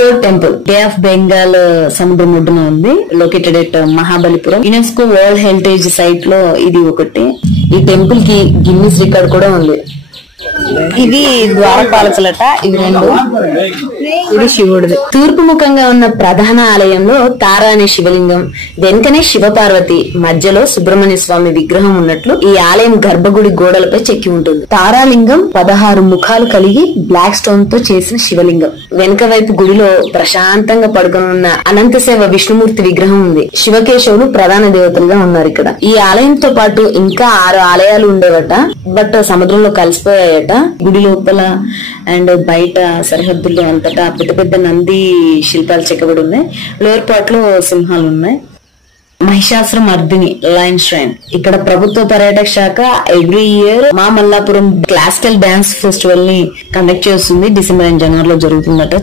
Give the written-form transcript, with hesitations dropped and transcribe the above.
Sure temple bay of Bengal సముద్రం ఒడ్డున ఉంది. Located at Mahabalipuram. UNESCO world heritage site లో ఇది ఒకటి. ఈ టెంపుల్ కి గిన్నిస్ రికార్డ్ కూడా ఉంది. ఇది ద్వారపాలకులట. ఇవి రెండు. ఇది శివుడిది. తూర్పు ముఖంగా ఉన్న ప్రధాన ఆలయంలో తార అనే శివలింగం, వెనుకనే శివపార్వతి, మధ్యలో సుబ్రహ్మణ్య స్వామి విగ్రహం ఉన్నట్లు ఈ ఆలయం గర్భగుడి గోడలపై చెక్కి ఉంటుంది. తారాలింగం 16 ముఖాలు కలిగి బ్లాక్ స్టోన్ తో చేసిన శివలింగం. వెనుక వైపు గుడిలో ప్రశాంతంగా పడుకొని ఉన్న అనంతసేవ విష్ణుమూర్తి విగ్రహం ఉంది. శివకేశవులు ప్రధాన దేవతలుగా ఉన్నారు ఇక్కడ. ఈ ఆలయంతో పాటు ఇంకా 6 ఆలయాలు ఉండేవట. బట్ సముద్రంలో కలిసిపోయాయట. గుడి లోపల అండ్ బయట సరిహద్దుల్లో అంతటా పెద్ద పెద్ద నంది శిల్పాలు చెక్కబడి ఉన్నాయి. లోయర్ పార్ట్ లో సింహాలు ఉన్నాయి. Mahishasura Mardini lion shrine. ఇక్కడ ప్రభుత్వ పర్యాటక శాఖ every year Mamallapuram classical dance festival ని కండక్ట్ చేస్తుంది. డిసెంబర్ అండ్ జనవరిలో జరుగుతుందట.